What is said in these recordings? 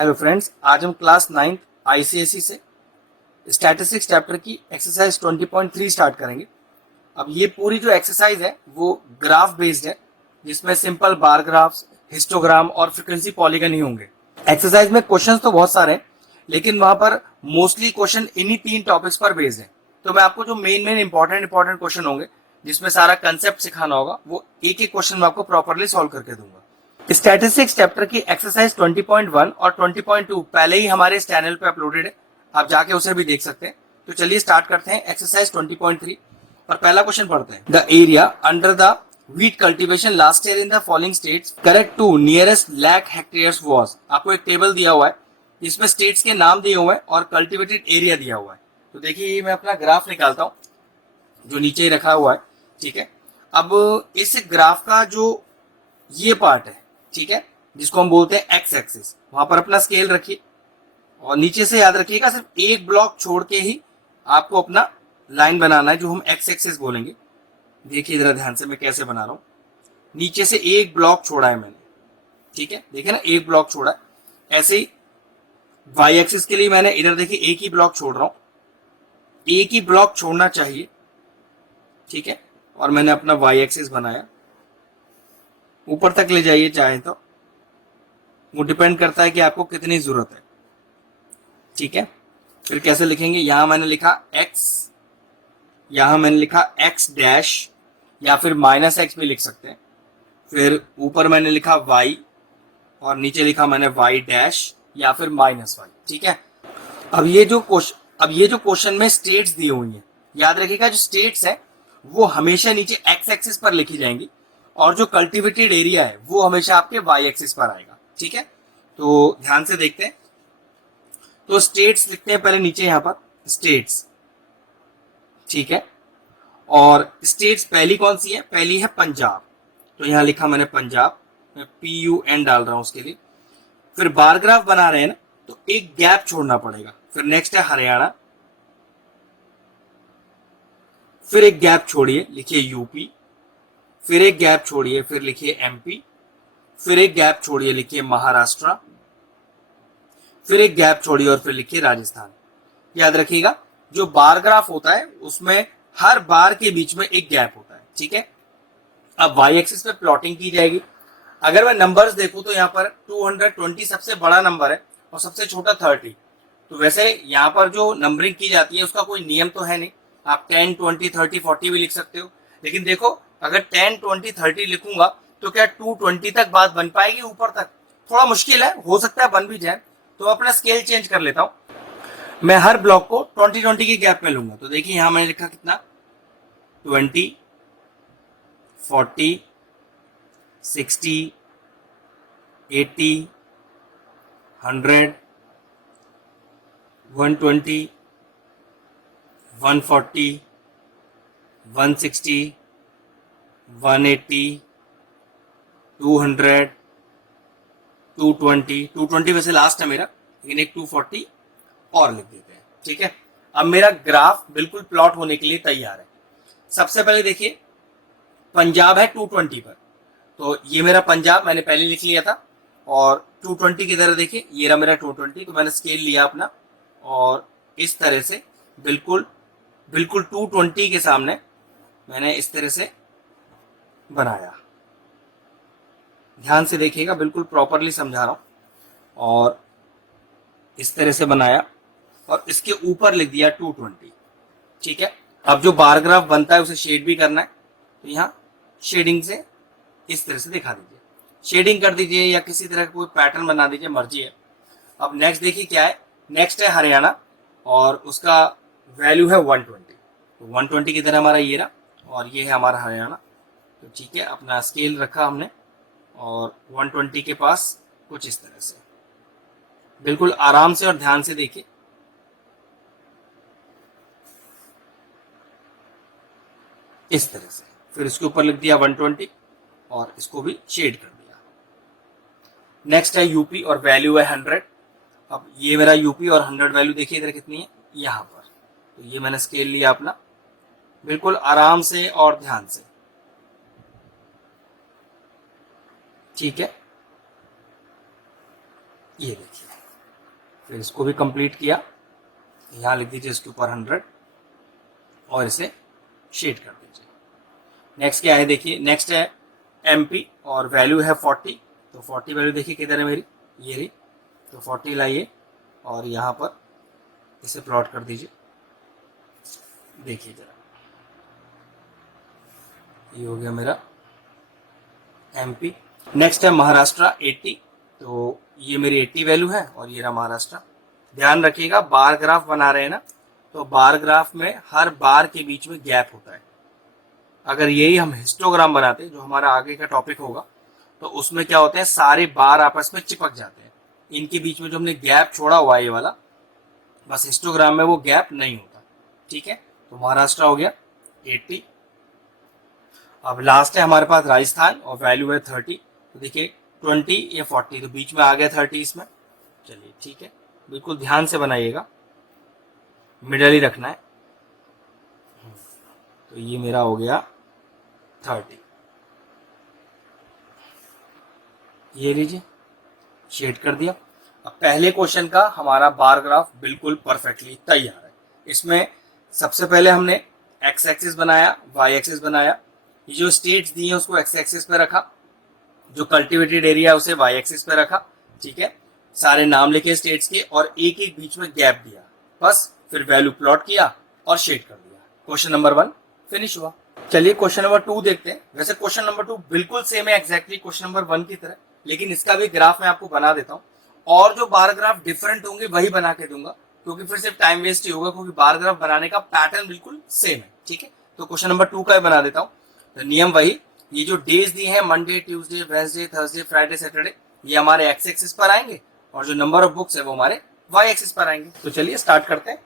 Hello friends, आज हम class 9 ICSE से स्टैटिस्टिक्स चैप्टर की एक्सरसाइज 20.3 स्टार्ट करेंगे। अब ये पूरी जो एक्सरसाइज है वो ग्राफ बेस्ड है, जिसमें सिंपल बार ग्राफ्स, हिस्टोग्राम और फ्रीक्वेंसी पॉलीगन ही होंगे। एक्सरसाइज में क्वेश्चंस तो बहुत सारे हैं, लेकिन वहां पर मोस्टली क्वेश्चन इन्हीं 3 टॉपिक्स पर बेस्ड है। तो मैं आपको जो मेन इंपॉर्टेंट क्वेश्चन होंगे, जिसमें सारा कंसेप्ट सिखाना होगा, वो एक एक क्वेश्चन मैं आपको प्रॉपरली सॉल्व करके दूंगा। स्टैटिस्टिक्स चैप्टर की एक्सरसाइज 20.1 और 20.2 पहले ही हमारे इस चैनल पे अपलोडेड है, आप जाके उसे भी देख सकते हैं। तो चलिए स्टार्ट करते हैं एक्सरसाइज 20.3 और पहला क्वेश्चन पढ़ते हैं। The area under the wheat cultivation last year in the following states correct to nearest lakh hectares was. आपको एक टेबल दिया हुआ है जिसमें स्टेट्स के नाम दिए हुए हैं और कल्टीवेटेड एरिया दिया हुआ है। तो देखिए, मैं अपना ग्राफ निकालता हूँ जो नीचे ही रखा हुआ है। ठीक है, अब इस ग्राफ का जो ये पार्ट है, ठीक है, जिसको हम बोलते हैं एक्स एक्सिस, वहां पर अपना स्केल रखिए और नीचे से याद रखिएगा सिर्फ एक ब्लॉक छोड़ के ही आपको अपना लाइन बनाना है, जो हम एक्स एक्सिस बोलेंगे। देखिए जरा ध्यान से मैं कैसे बना रहा हूं। नीचे से एक ब्लॉक छोड़ा है मैंने, ठीक है, देखिए ना, एक ब्लॉक छोड़ा है। ऐसे ही वाई एक्सिस के लिए मैंने इधर देखिए एक ही ब्लॉक छोड़ रहा हूं, एक ही ब्लॉक छोड़ना चाहिए, ठीक है। और मैंने अपना वाई एक्सिस बनाया, ऊपर तक ले जाइए चाहे तो, वो डिपेंड करता है कि आपको कितनी जरूरत है, ठीक है। फिर कैसे लिखेंगे, यहां मैंने लिखा x, यहां मैंने लिखा x डैश, या फिर माइनस एक्स भी लिख सकते हैं। फिर ऊपर मैंने लिखा y और नीचे लिखा मैंने y डैश या फिर माइनस y, ठीक है। अब ये जो क्वेश्चन में स्टेट्स दी हुई हैं, याद रखिएगा जो स्टेट्स है वो हमेशा नीचे एक्स एक्सिस पर लिखी जाएंगी और जो कल्टीवेटेड एरिया है वो हमेशा आपके वाई एक्सिस पर आएगा, ठीक है। तो ध्यान से देखते हैं। तो स्टेट्स लिखते हैं पहले नीचे यहां पर स्टेट्स, ठीक है। और स्टेट्स पहली कौन सी है, पहली है पंजाब, तो यहां लिखा मैंने पंजाब, मैं PUN डाल रहा हूं उसके लिए। फिर बार ग्राफ बना रहे हैं ना, तो एक गैप छोड़ना पड़ेगा। फिर नेक्स्ट है हरियाणा, फिर एक गैप छोड़िए, लिखिए यूपी, फिर एक गैप छोड़िए, फिर लिखिए MP, फिर एक गैप छोड़िए, लिखिए महाराष्ट्र, फिर एक गैप छोड़िए और फिर लिखिए राजस्थान। याद रखिएगा जो बार ग्राफ होता है उसमें हर बार के बीच में एक गैप होता है, ठीक है। अब वाई एक्सिस पे प्लॉटिंग की जाएगी। अगर मैं नंबर्स देखूं तो यहाँ पर 220 सबसे बड़ा नंबर है और सबसे छोटा 30। तो वैसे यहाँ पर जो नंबरिंग की जाती है उसका कोई नियम तो है नहीं, आप 10, 20, 30, 40 भी लिख सकते हो। लेकिन देखो, अगर 10, 20, 30 लिखूंगा तो क्या 220 तक बात बन पाएगी ऊपर तक? थोड़ा मुश्किल है, हो सकता है बन भी जाए। तो अपना स्केल चेंज कर लेता हूँ, मैं हर ब्लॉक को 20-20 की गैप में लूंगा। तो देखिए यहां मैंने लिखा कितना, 20, 40, 60, 80, 100, 120, 140, 160, 180, 200, 220, 220 वैसे लास्ट है मेरा, लेकिन एक 240 और लिख देते हैं, ठीक है। अब मेरा ग्राफ बिल्कुल प्लॉट होने के लिए तैयार है। सबसे पहले देखिए, पंजाब है 220 पर, तो ये मेरा पंजाब मैंने पहले लिख लिया था। और 220 की तरह देखिए, ये रहा मेरा 220, तो मैंने स्केल लिया अपना और इस तरह से बिल्कुल बिल्कुल 220 के सामने मैंने इस तरह से बनाया। ध्यान से देखिएगा, बिल्कुल प्रॉपरली समझा रहा हूं। और इस तरह से बनाया और इसके ऊपर लिख दिया 220, ठीक है। अब जो बार ग्राफ बनता है उसे शेड भी करना है, तो यहाँ शेडिंग से इस तरह से दिखा दीजिए, शेडिंग कर दीजिए या किसी तरह का कोई पैटर्न बना दीजिए, मर्जी है। अब नेक्स्ट देखिए क्या है, नेक्स्ट है हरियाणा और उसका वैल्यू है 120। तो 120 की तरह हमारा ये रहा और ये है हमारा हरियाणा। तो ठीक है, अपना स्केल रखा हमने और 120 के पास कुछ इस तरह से, बिल्कुल आराम से और ध्यान से देखिए। इस तरह से फिर इसके ऊपर लिख दिया 120 और इसको भी शेड कर दिया। नेक्स्ट है यूपी और वैल्यू है 100। अब ये मेरा यूपी और 100 वैल्यू देखिए इधर कितनी है, यहां पर। तो ये मैंने स्केल लिया अपना, बिल्कुल आराम से और ध्यान से, ठीक है। ये देखिए फिर इसको भी कंप्लीट किया, यहाँ लिख दीजिए इसके ऊपर 100 और इसे शेड कर दीजिए। नेक्स्ट क्या है देखिए, नेक्स्ट है MP और वैल्यू है 40, तो 40 वैल्यू देखिए किधर है मेरी, ये रही, तो 40 लाइए और यहाँ पर इसे प्लॉट कर दीजिए। देखिए जरा, ये हो गया मेरा MP। नेक्स्ट है महाराष्ट्र 80, तो ये मेरी 80 वैल्यू है और ये रहा महाराष्ट्र। ध्यान रखिएगा बार ग्राफ बना रहे हैं ना, तो बार ग्राफ में हर बार के बीच में गैप होता है। अगर यही हम हिस्टोग्राम बनाते जो हमारा आगे का टॉपिक होगा, तो उसमें क्या होते हैं, सारे बार आपस में चिपक जाते हैं, इनके बीच में जो हमने गैप छोड़ा हुआ है ये वाला, बस हिस्टोग्राम में वो गैप नहीं होता। ठीक है, तो महाराष्ट्र हो गया 80। अब लास्ट है हमारे पास राजस्थान और वैल्यू है 30, तो देखिए 20 या 40, तो बीच में आ गया 30 इसमें। चलिए ठीक है, बिल्कुल ध्यान से बनाइएगा, मिडल ही रखना है। तो ये मेरा हो गया 30, ये लीजिए शेड कर दिया। अब पहले क्वेश्चन का हमारा बार ग्राफ बिल्कुल परफेक्टली तैयार है। इसमें सबसे पहले हमने एक्स एक्सिस बनाया, वाई एक्सिस बनाया, ये जो स्टेट्स दी हैं उसको एक्स एक्सिस पे रखा, जो कल्टिवेटेड एरिया है उसे वाई एक्सिस पे रखा। ठीक है, सारे नाम लिखे स्टेट्स के और एक एक बीच में गैप दिया, बस फिर वैल्यू प्लॉट किया और शेड कर दिया। क्वेश्चन नंबर 1 फिनिश हुआ। चलिए क्वेश्चन नंबर 2 देखते हैं। वैसे क्वेश्चन नंबर 2 बिल्कुल सेम है एग्जैक्टली क्वेश्चन नंबर 1 की तरह, लेकिन इसका भी ग्राफ मैं आपको बना देता हूँ और जो बार ग्राफ डिफरेंट होंगे वही बना के दूंगा, क्योंकि फिर सिर्फ टाइम वेस्ट ही होगा, क्योंकि बार ग्राफ बनाने का पैटर्न बिल्कुल सेम है। ठीक है, तो क्वेश्चन नंबर 2 का बना देता हूँ। तो नियम वही, ये जो डेज दिए हैं Monday, Tuesday, Wednesday, Thursday, Friday, Saturday, ये हमारे एक्स एक्सिस पर आएंगे और जो नंबर ऑफ बुक्स है वो हमारे वाई एक्सिस पर आएंगे। तो चलिए स्टार्ट करते हैं।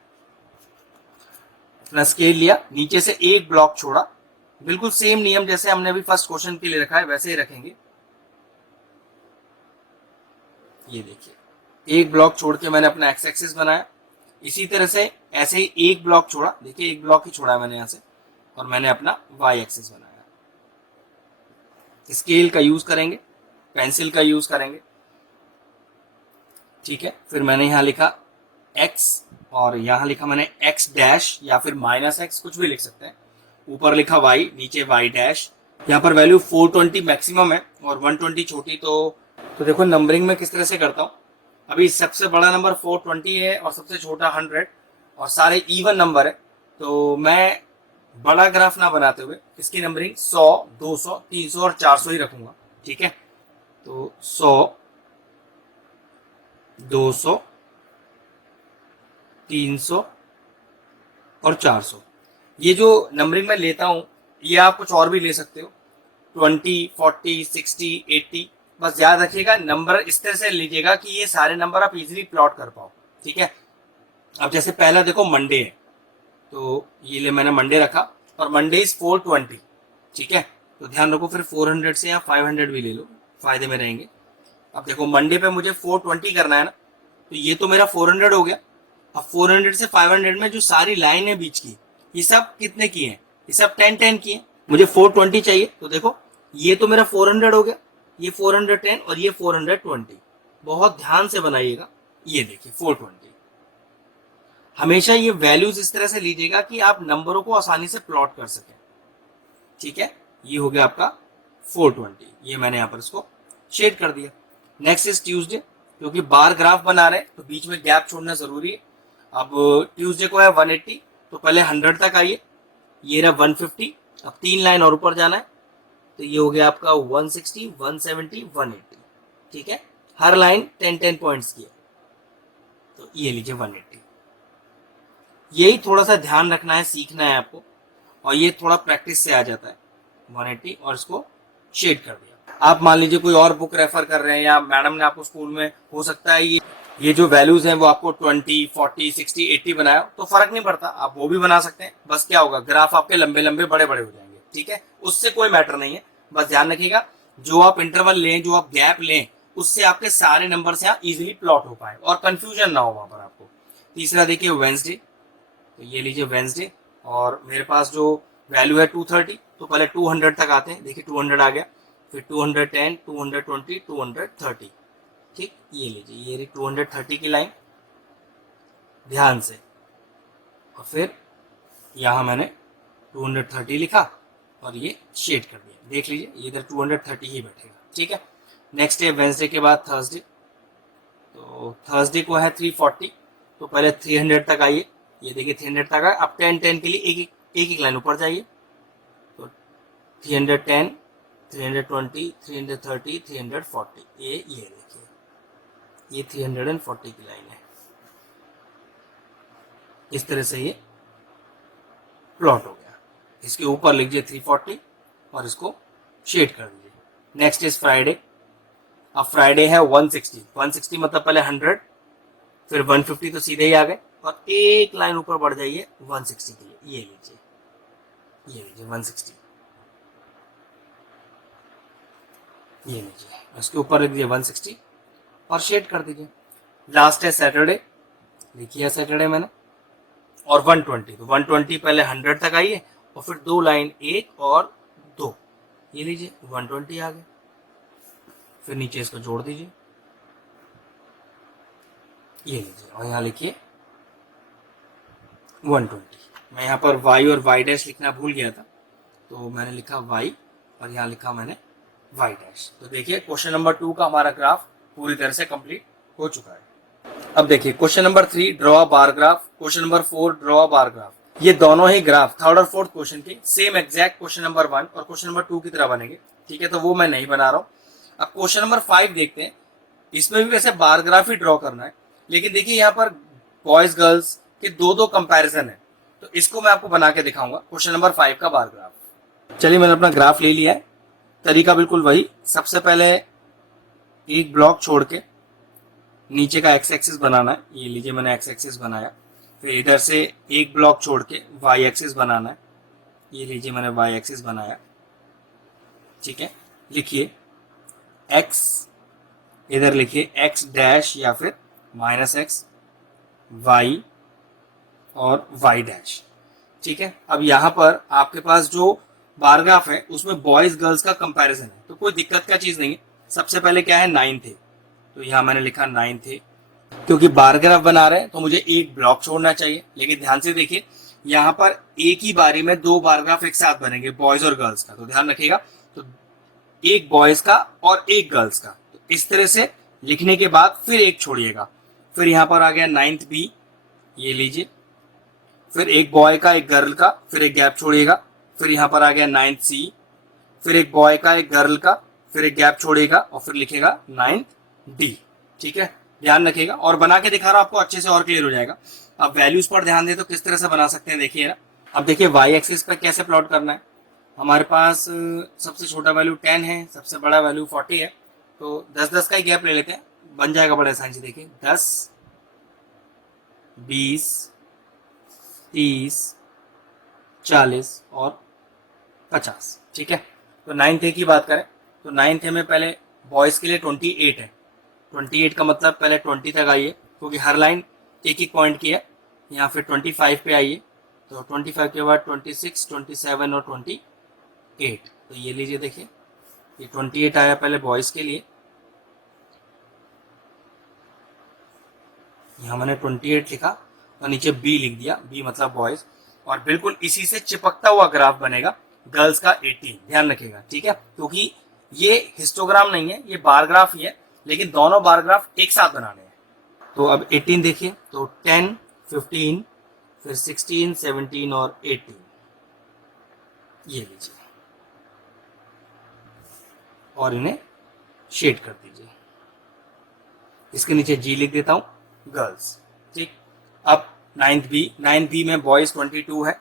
अपना स्केल लिया, नीचे से एक ब्लॉक छोड़ा, बिल्कुल सेम नियम जैसे हमने अभी फर्स्ट क्वेश्चन के लिए रखा है वैसे ही रखेंगे। ये देखिए एक ब्लॉक छोड़ के मैंने अपना एक्स एक्सिस बनाया, इसी तरह से ऐसे ही एक ब्लॉक छोड़ा, देखिए एक ब्लॉक ही छोड़ा है मैंने यहां से, और मैंने अपना वाई एक्सिस बनाया। स्केल का यूज करेंगे, पेंसिल का यूज करेंगे। ठीक है, फिर मैंने यहां लिखा x और यहां लिखा मैंने x डैश या फिर -x, कुछ भी लिख सकते हैं। ऊपर लिखा y, नीचे y डैश। यहाँ पर वैल्यू 420 मैक्सिमम है और 120 छोटी। तो देखो नंबरिंग में किस तरह से करता हूँ। अभी सबसे बड़ा नंबर 420 है और सबसे छोटा 100 और सारे इवन नंबर है, तो मैं बड़ा ग्राफ ना बनाते हुए इसकी नंबरिंग 100, 200, 300 और 400 ही रखूंगा। ठीक है, तो 100, 200, 300 और 400, ये जो नंबरिंग मैं लेता हूं ये आप कुछ और भी ले सकते हो, 20, 40, 60, 80। बस याद रखिएगा नंबर इस तरह से लीजिएगा कि ये सारे नंबर आप इजीली प्लॉट कर पाओ। ठीक है, अब जैसे पहला देखो मंडे है, तो ये ले मैंने मंडे रखा और मंडे इज 420। ठीक है, तो ध्यान रखो फिर 400 से या 500 भी ले लो, फायदे में रहेंगे। अब देखो मंडे पे मुझे 420 करना है ना, तो ये तो मेरा 400 हो गया। अब 400 से 500 में जो सारी लाइन है बीच की, ये सब कितने की है, ये सब 10-10 की है। मुझे 420 चाहिए, तो देखो ये तो मेरा 400 हो गया, ये 410 और ये 420। बहुत ध्यान से बनाइएगा। ये देखिए 420। हमेशा ये वैल्यूज इस तरह से लीजिएगा कि आप नंबरों को आसानी से प्लॉट कर सकें। ठीक है, ये हो गया आपका 420। ये मैंने यहाँ पर इसको शेड कर दिया। नेक्स्ट इज ट्यूसडे, क्योंकि बार ग्राफ बना रहे हैं तो बीच में गैप छोड़ना जरूरी है। अब ट्यूसडे को है 180, तो पहले 100 तक आइए, ये रहा 150। अब 3 लाइन और ऊपर जाना है, तो ये हो गया आपका 160, 170, 180। ठीक है, हर लाइन 10-10 पॉइंट्स की है, तो ये लीजिए 180। यही थोड़ा सा ध्यान रखना है, सीखना है आपको, और ये थोड़ा प्रैक्टिस से आ जाता है। 180 और इसको शेड कर दिया। आप मान लीजिए कोई और बुक रेफर कर रहे हैं या मैडम ने आपको स्कूल में हो सकता है ये जो वैल्यूज हैं वो आपको 20, 40, 60, 80 बनाया, तो फर्क नहीं पड़ता, आप वो भी बना सकते हैं। बस क्या होगा, ग्राफ आपके लंबे लंबे बड़े बड़े हो जाएंगे। ठीक है, उससे कोई मैटर नहीं है। बस ध्यान रखिएगा जो आप इंटरवल लें, जो आप गैप लें, उससे आपके सारे नंबर से यहाँ इजिली प्लॉट हो पाए और कंफ्यूजन ना हो वहां पर आपको। तीसरा देखिए वेंसडे, तो ये लीजिए वेंसडे और मेरे पास जो वैल्यू है 230, तो पहले 200 तक आते हैं। देखिए 200 आ गया, फिर 210, 220, 230। ठीक, ये लीजिए ये रही 230 की लाइन। ध्यान से, और फिर यहाँ मैंने 230 लिखा और ये शेड कर दिया। देख लीजिए ये इधर 230 ही बैठेगा, ठीक है। नेक्स्ट है वेंसडे के बाद थर्सडे। तो थर्सडे को है 340, तो पहले 300 तक आइए। ये देखिए 300 तक है। अब 10 के लिए एक एक लाइन ऊपर जाइए। तो 310, 320, 330, 340, ये देखिए ये 340 की लाइन है। इस तरह से ये प्लॉट हो गया। इसके ऊपर लिखिए 340 और इसको शेड कर दीजिए। Next is Friday. अब फ्राइडे है 160, 160 मतलब पहले 100, फिर 150 तो सीधे ही आ गए, और एक लाइन ऊपर बढ़ जाइए 160 के लिए। ये लीजिए 160, ये लीजिए, उसके ऊपर लिख दिए 160 और शेड कर दीजिए। लास्ट है सैटरडे, लिखिए सैटरडे मैंने, और 120, तो 120 पहले 100 तक आइए और फिर दो लाइन, एक और दो, ये लीजिए 120 आ गए। फिर नीचे इसको जोड़ दीजिए, ये लीजिए, और यहाँ लिखिए 120। मैं यहाँ पर y और y डैश लिखना भूल गया था, तो मैंने लिखा y और यहाँ लिखा मैंने y डैश। तो देखिए क्वेश्चन नंबर 2 का हमारा ग्राफ पूरी तरह से कंप्लीट हो चुका है। अब देखिए question number 3 draw a bar graph, question number 4 draw a bar graph. ये दोनों ही ग्राफ थर्ड और फोर्थ क्वेश्चन के सेम एग्जैक्ट क्वेश्चन नंबर 1 और क्वेश्चन नंबर 2 की तरह बनेंगे, ठीक है, तो वो मैं नहीं बना रहा हूँ। अब क्वेश्चन नंबर 5 देखते हैं। इसमें भी वैसे बार ग्राफ ही ड्रॉ करना है, लेकिन देखिए यहाँ पर बॉयज गर्ल्स के दो कंपैरिजन है, तो इसको मैं आपको बना के दिखाऊंगा क्वेश्चन नंबर 5 का बार ग्राफ। चलिए मैंने अपना ग्राफ ले लिया है। तरीका बिल्कुल वही, सबसे पहले एक ब्लॉक छोड़ के नीचे का एक्स एक्सिस बनाना है। ये लीजिए मैंने एक्स एक्सिस बनाया। फिर इधर से एक ब्लॉक छोड़ के वाई एक्सिस बनाना है। ये लीजिए मैंने वाई एक्सिस बनाया, ठीक है। लिखिए एक्स, इधर लिखिए एक्स डैश या फिर माइनस एक्स, वाई और वाई डैश, ठीक है। अब यहाँ पर आपके पास जो बार ग्राफ है उसमें बॉयज गर्ल्स का कंपैरिजन है, तो कोई दिक्कत का चीज नहीं है। सबसे पहले क्या है 9 थे, तो यहाँ मैंने लिखा 9 थे। क्योंकि बार ग्राफ बना रहे हैं तो मुझे एक ब्लॉक छोड़ना चाहिए, लेकिन ध्यान से देखिए यहाँ पर एक ही बारी में दो बार ग्राफ एक साथ बनेंगे बॉयज और गर्ल्स का, तो ध्यान रखिएगा। तो एक बॉयज का और एक गर्ल्स का, तो इस तरह से लिखने के बाद फिर एक छोड़िएगा। फिर यहाँ पर आ गया 9th बी, ये लीजिए, फिर एक बॉय का एक गर्ल का, फिर एक गैप छोड़िएगा। फिर यहाँ पर आ गया 9th सी, फिर एक बॉय का एक गर्ल का, फिर एक गैप छोड़ेगा और फिर लिखेगा 9th डी, ठीक है। ध्यान रखिएगा, और बना के दिखा रहा हूं आपको, अच्छे से और क्लियर हो जाएगा। अब वैल्यूज पर ध्यान दे तो किस तरह से बना सकते हैं, देखिए ना। अब देखिए वाई एक्सिस पर कैसे प्लॉट करना है। हमारे पास सबसे छोटा वैल्यू 10 है, सबसे बड़ा वैल्यू 40 है, तो 10-10 का ही गैप ले लेते हैं, बन जाएगा बड़े आसानी से। देखिए 10, 20, 30, 40 और 50, ठीक है। तो 9th ए की बात करें तो 9th ए में पहले बॉयज के लिए 28 है। 28 का मतलब पहले 20 तक आइए, क्योंकि हर लाइन एक एक पॉइंट की है। यहाँ फिर 25 पे आइए, तो 25 के बाद 26, 27 और 28, तो ये लीजिए देखिए ये 28 आया पहले बॉयज के लिए। यहाँ मैंने 28 लिखा और नीचे बी लिख दिया, बी मतलब बॉयज, और बिल्कुल इसी से चिपकता हुआ ग्राफ बनेगा गर्ल्स का 18, ध्यान रखिएगा, ठीक है। क्योंकि ये हिस्टोग्राम नहीं है, ये बार ग्राफ ही है, लेकिन दोनों बार ग्राफ एक साथ बनाने हैं। तो अब 18 देखिए, तो 10, 15, फिर 16, 17 और 18, ये लीजिए, और इन्हें शेड कर दीजिए। इसके नीचे जी लिख देता हूं, गर्ल्स, ठीक। अब 9th बी में बॉयज 22 है,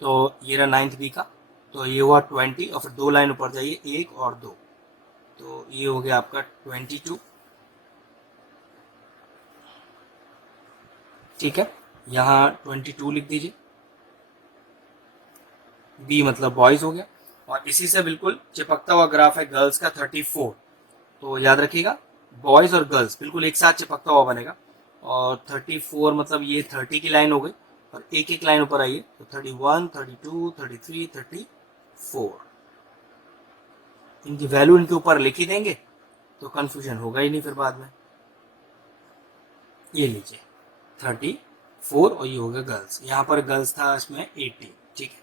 तो ये रहा 9th बी का, तो ये हुआ 20, और फिर दो लाइन ऊपर जाइए, एक और दो, तो ये हो गया आपका 22, ठीक है। यहाँ 22 लिख दीजिए, बी मतलब बॉयज हो गया, और इसी से बिल्कुल चिपकता हुआ ग्राफ है गर्ल्स का 34, तो याद रखिएगा बॉयज और गर्ल्स बिल्कुल एक साथ चिपकता हुआ बनेगा। और 34 मतलब ये 30 की लाइन हो गई, और एक एक लाइन ऊपर आइए, तो 31, 32, 33, 34, इनकी वैल्यू इनके ऊपर लिख ही देंगे तो कंफ्यूजन होगा ही नहीं फिर बाद में। ये लीजिए 34 और ये हो गया गर्ल्स। यहाँ पर गर्ल्स था इसमें 80, ठीक है।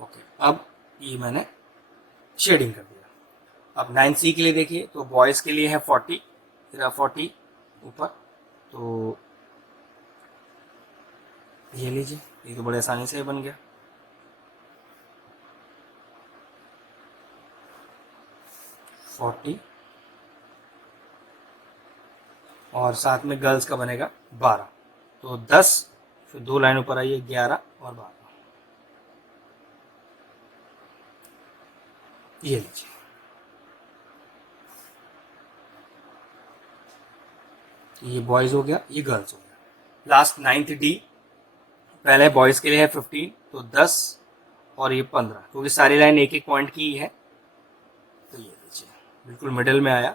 ओके, अब ये मैंने शेडिंग कर दिया। अब 9C के लिए देखिए तो बॉयज़ के लिए है 40, फिर 40 ऊपर, तो ये लीजिए, ये तो बड़े आसानी से बन गया। फोर्टी और साथ में गर्ल्स का बनेगा 12, तो 10, फिर 2 लाइन ऊपर आइए 11 और 12, ये लीजिए। ये बॉयज हो गया, ये गर्ल्स हो गया। लास्ट 9th D, पहले बॉयज के लिए है 15, तो 10 और ये 15, क्योंकि सारी लाइन एक एक पॉइंट की है, तो ये लीजिए बिल्कुल मिडिल में आया।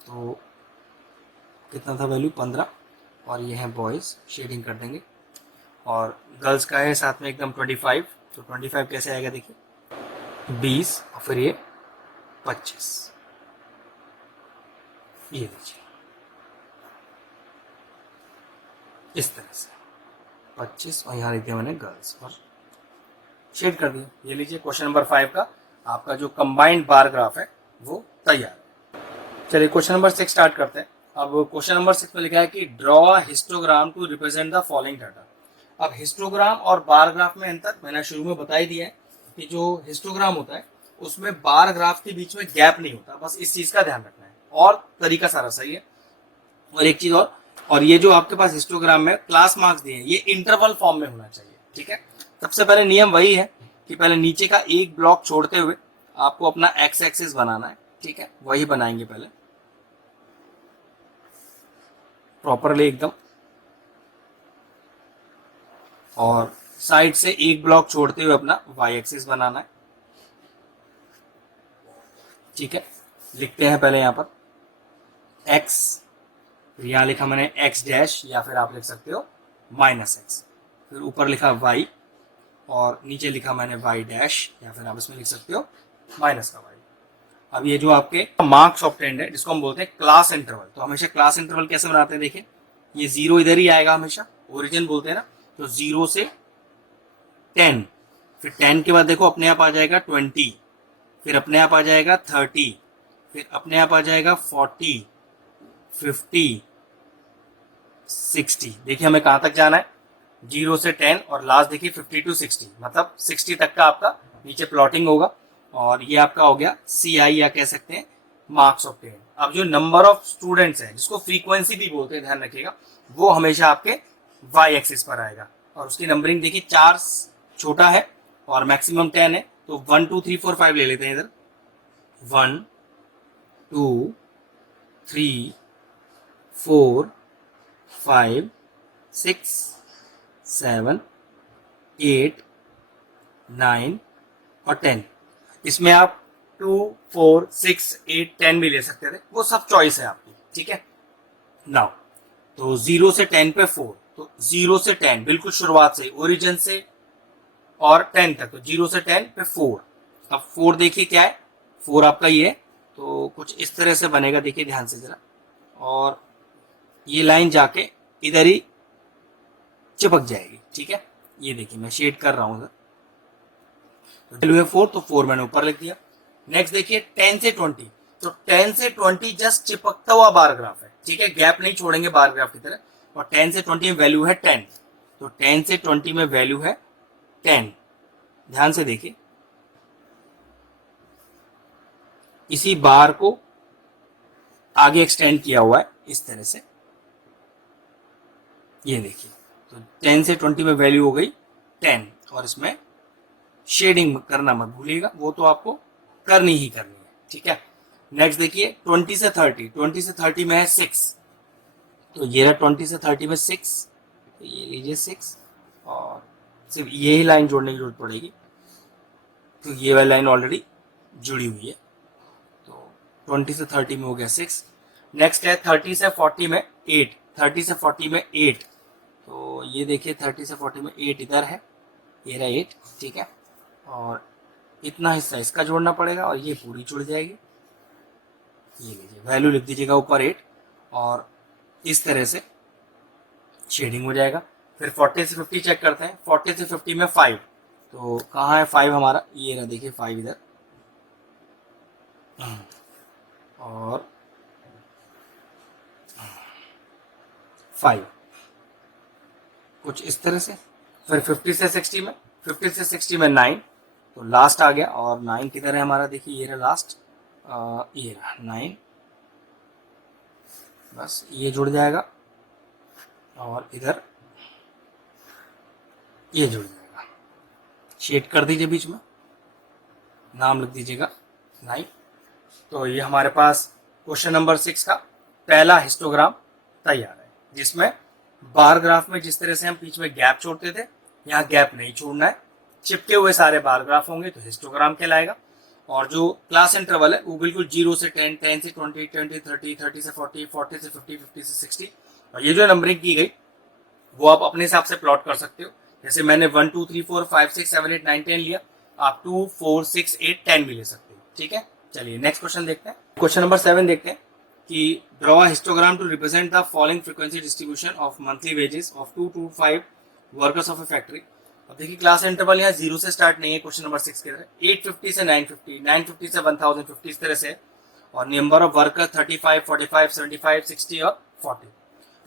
तो कितना था वैल्यू, 15, और ये है बॉयज, शेडिंग कर देंगे। और गर्ल्स का है साथ में एकदम 25, तो 25 कैसे आएगा देखिए, 20 और फिर ये 25, ये लीजिए इस तरह से 25, और यहाँ लिख दिया मैंने गर्ल्स और शेड कर दिया। ये लीजिए क्वेश्चन नंबर 5 का आपका जो कंबाइंड बार ग्राफ है वो तैयार है। चलिए क्वेश्चन नंबर 6 स्टार्ट करते हैं। अब क्वेश्चन नंबर 6 में लिखा है कि draw histogram to represent the following data. अब हिस्टोग्राम और बार ग्राफ में अंतर मैंने शुरू में बता ही दिया है कि जो हिस्टोग्राम होता है उसमें बार ग्राफ के बीच में गैप नहीं होता, बस इस चीज का ध्यान रखना है, और तरीका सारा सही है। और एक चीज और ये जो आपके पास हिस्टोग्राम में क्लास मार्क्स दिए हैं ये इंटरवल फॉर्म में होना चाहिए, ठीक है। सबसे पहले नियम वही है कि पहले नीचे का एक ब्लॉक छोड़ते हुए आपको अपना एक्स एक्सिस बनाना है, ठीक है, वही बनाएंगे पहले प्रॉपरली एकदम, और साइड से एक ब्लॉक छोड़ते हुए अपना वाई एक्सिस बनाना है, ठीक है। लिखते हैं पहले यहाँ पर x, यहां लिखा मैंने x डैश, या फिर आप लिख सकते हो -x, फिर ऊपर लिखा y, और नीचे लिखा मैंने y डैश, या फिर आप इसमें लिख सकते हो माइनस का y। अब ये जो आपके मार्क्स ऑब्टेन्ड है जिसको हम बोलते हैं क्लास इंटरवल, तो हमेशा क्लास इंटरवल कैसे बनाते हैं देखिए, ये 0 इधर ही आएगा हमेशा, ओरिजिन बोलते हैं ना, तो 0 से 10, फिर 10 के बाद देखो अपने आप आ जाएगा 20, फिर अपने आप आ जाएगा 30, फिर अपने आप आ जाएगा 40, 50, 60। देखिए हमें कहां तक जाना है, 0 से 10 और लास्ट देखिए 50 to 60, मतलब 60 तक का आपका नीचे प्लॉटिंग होगा, और ये आपका हो गया CI, या कह सकते हैं मार्क्स ऑब्टेन्ड। अब जो नंबर ऑफ स्टूडेंट्स है जिसको फ्रीक्वेंसी भी बोलते हैं, ध्यान रखिएगा, वो हमेशा आपके y एक्सिस पर आएगा, और उसकी नंबरिंग देखिए 4 छोटा है और मैक्सिमम 10 है, तो 1 2 3 4 5 ले लेते हैं इधर, 1 2 3 4 5 6 7 8 9 और 10। इसमें आप 2 4 6 8 10 भी ले सकते थे, वो सब चॉइस है आपकी, ठीक है। नाउ तो 0 से 10 पे 4, तो 0 से 10 बिल्कुल शुरुआत से, ओरिजिन से और 10 तक, तो 0 से 10 पे 4। अब 4 देखिए क्या है, 4 आपका ये है, तो कुछ इस तरह से बनेगा, देखिए ध्यान से जरा, और ये लाइन जाके इधर ही चिपक जाएगी, ठीक है। ये देखिए मैं शेड कर रहा हूं इधर, तो वैल्यू है 4, तो 4 मैंने ऊपर लिख दिया। नेक्स्ट देखिए 10 से 20, तो 10 से 20 जस्ट चिपकता हुआ बार ग्राफ है, ठीक है, गैप नहीं छोड़ेंगे बार ग्राफ की तरह, और 10 से 20 में वैल्यू है 10, तो 10 से 20 में वैल्यू है 10। ध्यान से देखिए, इसी बार को आगे एक्सटेंड किया हुआ है इस तरह से, ये देखिए, तो 10 से 20 में वैल्यू हो गई 10, और इसमें शेडिंग करना मत भूलिएगा, वो तो आपको करनी ही करनी है, ठीक है। नेक्स्ट देखिए 20 से 30, 20 से 30 में है 6, तो ये रहा 20 से 30 में 6, तो ये लीजिए 6, और सिर्फ यही लाइन जोड़ने की जरूरत पड़ेगी, तो ये वाली लाइन ऑलरेडी जुड़ी हुई है, तो 20 से 30 में हो गया 6। नेक्स्ट है 30 से 40 में 8, 30 से 40 में 8, तो ये देखिए 30 से 40 में 8 इधर है, ये रहा 8, ठीक है, और इतना हिस्सा इसका जोड़ना पड़ेगा, और ये पूरी जुड़ जाएगी। ये लीजिए वैल्यू लिख दीजिएगा ऊपर 8, और इस तरह से शेडिंग हो जाएगा। फिर 40 से 50 चेक करते हैं। 40 से 50 में 5, तो कहाँ है 5 हमारा, ये रहा, देखिए 5 इधर, और 5 कुछ इस तरह से। फिर 50 से 60 में, 50 से 60 में 9, तो लास्ट आ गया। और 9 किधर है हमारा, देखिए ये रहा लास्ट, ये रहा 9, बस ये जुड़ जाएगा और इधर ये जुड़ जाएगा। शेड कर दीजिए, बीच में नाम लिख दीजिएगा 9। तो ये हमारे पास क्वेश्चन नंबर 6 का पहला हिस्टोग्राम तैयार है, जिसमें बार ग्राफ में जिस तरह से हम बीच में गैप छोड़ते थे, यहाँ गैप नहीं छोड़ना है, चिपके हुए सारे बार ग्राफ होंगे तो हिस्टोग्राम कहलाएगा। और जो क्लास इंटरवल है वो बिल्कुल 0 से 10, 10 से 20, 20 30, 30 से 40, 40 से 50, 50 से 60। और ये जो नंबरिंग की गई वो आप अपने हिसाब से प्लॉट कर सकते हो। जैसे मैंने 1 2 3 4 5 6 7 8 9 10 लिया, आप 2 4 6 8 10 भी ले सकते हो। ठीक है, चलिए नेक्स्ट क्वेश्चन देखते हैं। क्वेश्चन नंबर 7 देखते हैं कि draw a histogram to represent the following frequency distribution of monthly wages of 2 to 5 workers of a factory. अब देखिए क्लास इंटरवल यहाँ 0 से स्टार्ट नहीं है, क्वेश्चन नंबर 6 के तरह 850 से 950, 950 से 1050 इस तरह से, और नंबर ऑफ वर्कर 35, 45, 75, 60 और 40।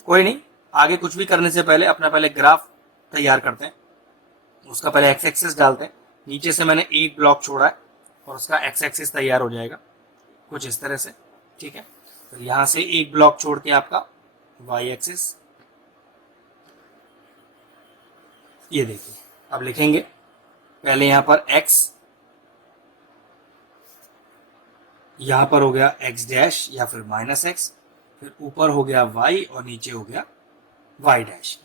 कोई नहीं, आगे कुछ भी करने से पहले अपना पहले ग्राफ तैयार करते हैं। उसका पहले एक्स एक्सिस डालते हैं, नीचे से मैंने एक ब्लॉक छोड़ा है और उसका एक्स एक्सिस तैयार हो जाएगा कुछ इस तरह से। ठीक है, तो यहां से एक ब्लॉक छोड़ के आपका वाई एक्सिस, ये देखिए। अब लिखेंगे पहले यहां पर x, यहां पर हो गया x डैश या फिर -x, फिर ऊपर हो गया y और नीचे हो गया y डैश।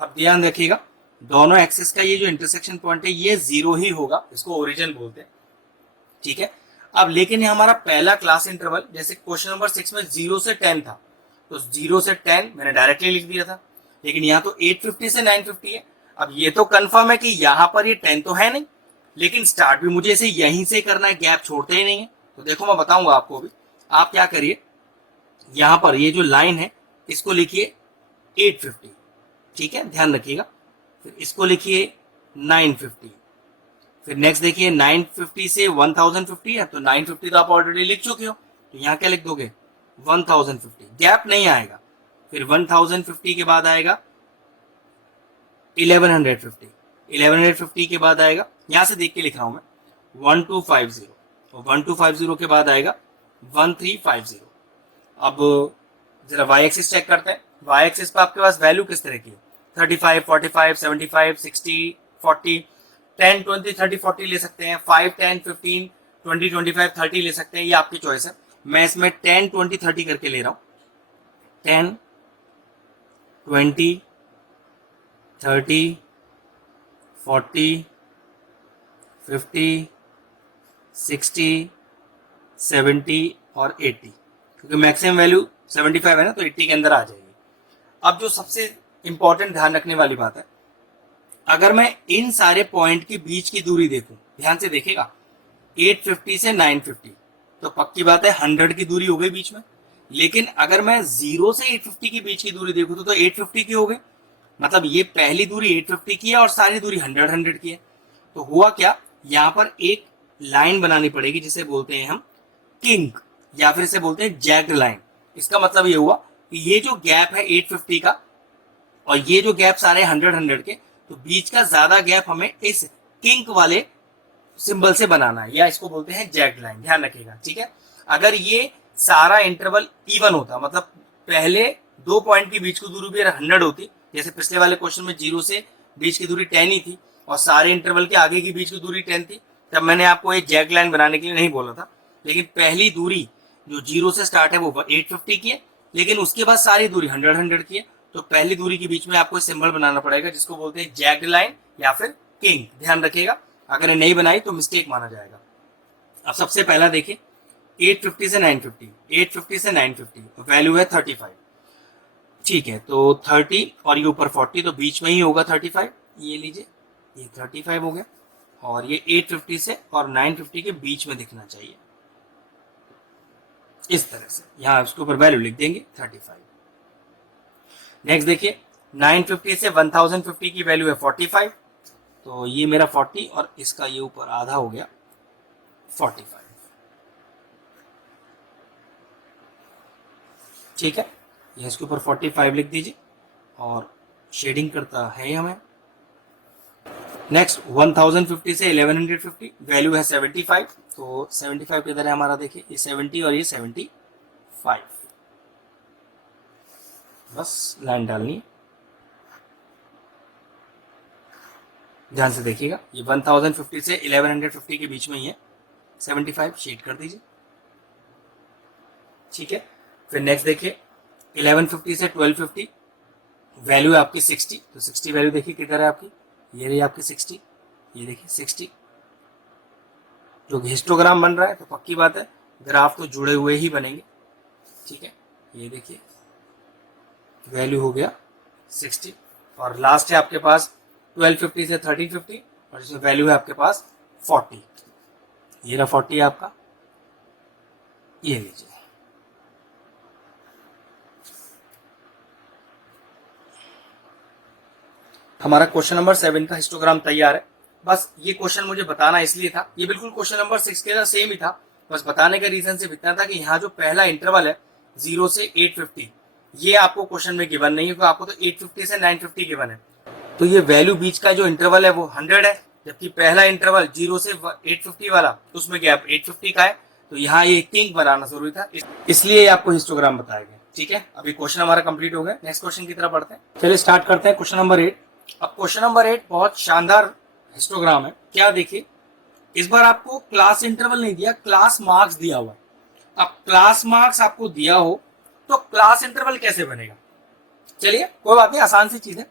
अब ध्यान रखिएगा दोनों एक्सिस का ये जो इंटरसेक्शन पॉइंट है ये 0 ही होगा, इसको ओरिजिन बोलते हैं। ठीक है, अब लेकिन ये हमारा पहला क्लास इंटरवल, जैसे क्वेश्चन नंबर 6 में 0 से 10 था, तो 0 से 10 मैंने डायरेक्टली लिख दिया था, लेकिन यहाँ तो 850 से 950 है। अब ये तो कंफर्म है कि यहाँ पर ये 10 तो है नहीं, लेकिन स्टार्ट भी मुझे इसे यहीं से करना है, गैप छोड़ते ही नहीं है। तो देखो मैं बताऊंगा आपको भी, आप क्या करिए, यहाँ पर ये जो लाइन है इसको लिखिए 850, ठीक है, ध्यान रखिएगा। फिर इसको लिखिए 950, फिर नेक्स्ट देखिए 950 से 1050 है, तो 950 तो आप ऑलरेडी लिख चुके हो, तो यहाँ क्या लिख दोगे 1050, गैप नहीं आएगा। फिर 1050 के बाद आएगा 1150, 1150 के बाद आएगा, यहां से देख के लिख रहा हूं मैं 1250, और 1250 के बाद आएगा 1350। अब जरा वाई एक्सिस चेक करते हैं। वाई एक्सिस पे आपके पास वैल्यू किस तरह की है, 35, 45, 75, 60, 40, 10, 20, 30, 40 ले सकते हैं, 5, 10, 15, 20, 25, 30 ले सकते हैं, ये आपकी चॉइस है। मैं इसमें 10, 20, 30 करके ले रहा हूं, 10, 20, 30, 40, 50, 60, 70 और 80, क्योंकि मैक्सिमम वैल्यू 75 है ना, तो 80 के अंदर आ जाएगी। अब जो सबसे इंपॉर्टेंट ध्यान रखने वाली बात है, अगर मैं इन सारे पॉइंट के बीच की दूरी देखूं, ध्यान से देखेगा, 850 से 950, तो पक्की बात है 100 की दूरी हो गई बीच में। लेकिन अगर मैं 0 से 850 के बीच की दूरी देखूं तो 850 की हो गई, मतलब ये पहली दूरी 850 की है और सारी दूरी 100 की है। तो हुआ क्या, यहाँ पर एक लाइन बनानी पड़ेगी जिसे बोलते हैं हम किंक, या फिर इसे बोलते हैं जैक्ड लाइन। इसका मतलब ये हुआ कि ये जो गैप है 850 का और ये जो गैप सारे 100 के, तो बीच का ज्यादा गैप हमें इस किंक वाले सिंबल से बनाना है, या इसको बोलते हैं जैक्ड लाइन, ध्यान रखिएगा। ठीक है, अगर ये सारा इंटरवल इवन होता, मतलब पहले दो पॉइंट के बीच की दूरी भी 100 होती, जैसे पिछले वाले क्वेश्चन में 0 से बीच की दूरी 10 ही थी और सारे इंटरवल के आगे की बीच की दूरी 10 थी, तब मैंने आपको एक जैक्ड लाइन बनाने के लिए नहीं बोला था। लेकिन पहली दूरी जो 0 से स्टार्ट है वो 850 की है, लेकिन उसके बाद सारी दूरी 100 की है, तो पहली दूरी के बीच में आपको सिंबल बनाना पड़ेगा जिसको बोलते हैं जैक्ड लाइन या फिर किंग, ध्यान रखिएगा। अगर ये नहीं बनाई तो मिस्टेक माना जाएगा। अब सबसे पहला देखिए 850 से 950, 850 से 950 तो वैल्यू है 35, ठीक है, तो 30 और ये ऊपर 40, तो बीच में ही होगा 35, ये लीजिए, ये 35 हो गया, और ये 850 से और 950 के बीच में दिखना चाहिए इस तरह से। यहां उसके ऊपर वैल्यू लिख देंगे 35। नेक्स्ट देखिए 950 से 1050 की वैल्यू है 45, तो ये मेरा 40 और इसका ये ऊपर आधा हो गया 45। ठीक है, ये इसके ऊपर 45 लिख दीजिए और शेडिंग करता है हमें। नेक्स्ट 1050 से 1150 वैल्यू है 75, तो 75 किधर है हमारा, देखिए ये 70 और ये 75, बस लाइन डालनी है, ध्यान से देखिएगा। ये 1050 से 1150 के बीच में ही है 75, शेड कर दीजिए। ठीक है, फिर नेक्स्ट देखिए 1150 से 1250 वैल्यू है आपकी 60, तो 60 वैल्यू देखिए किधर है आपकी, ये रही आपकी 60, ये देखिए 60। जो हिस्टोग्राम बन रहा है तो पक्की बात है ग्राफ तो जुड़े हुए ही बनेंगे। ठीक है, ये देखिए वैल्यू हो गया 60 और लास्ट है आपके पास 1250 से 1350 और इसमें वैल्यू है आपके पास 40, ये रहा 40 है आपका, ये लीजिए। हमारा क्वेश्चन नंबर 7 का हिस्टोग्राम तैयार है। बस ये क्वेश्चन मुझे बताना इसलिए था, ये बिल्कुल क्वेश्चन नंबर 6 के सेम ही था, बस बताने का रीजन सिर्फ इतना था कि यहाँ जो पहला इंटरवल है 0 से 850 ये आपको क्वेश्चन में गिवन नहीं है, तो आपको तो 850 से 950 गिवन है, तो ये वैल्यू बीच का जो इंटरवल है वो 100 है, जबकि पहला इंटरवल 0 से 850 वाला उसमें गैप 850 का है, तो यहाँ ये किंग बनाना जरूरी था, इसलिए आपको हिस्टोग्राम बताया गया। ठीक है, अभी क्वेश्चन हमारा कंप्लीट हो गया, नेक्स्ट क्वेश्चन की तरफ बढ़ते हैं। चलिए स्टार्ट करते हैं क्वेश्चन नंबर 8। अब क्वेश्चन नंबर 8 बहुत शानदार हिस्टोग्राम है। क्या देखिए, इस बार आपको क्लास इंटरवल नहीं दिया, क्लास मार्क्स दिया हुआ है। अब क्लास मार्क्स आपको दिया हो तो क्लास इंटरवल कैसे बनेगा? चलिए कोई बात नहीं, आसान सी चीज है।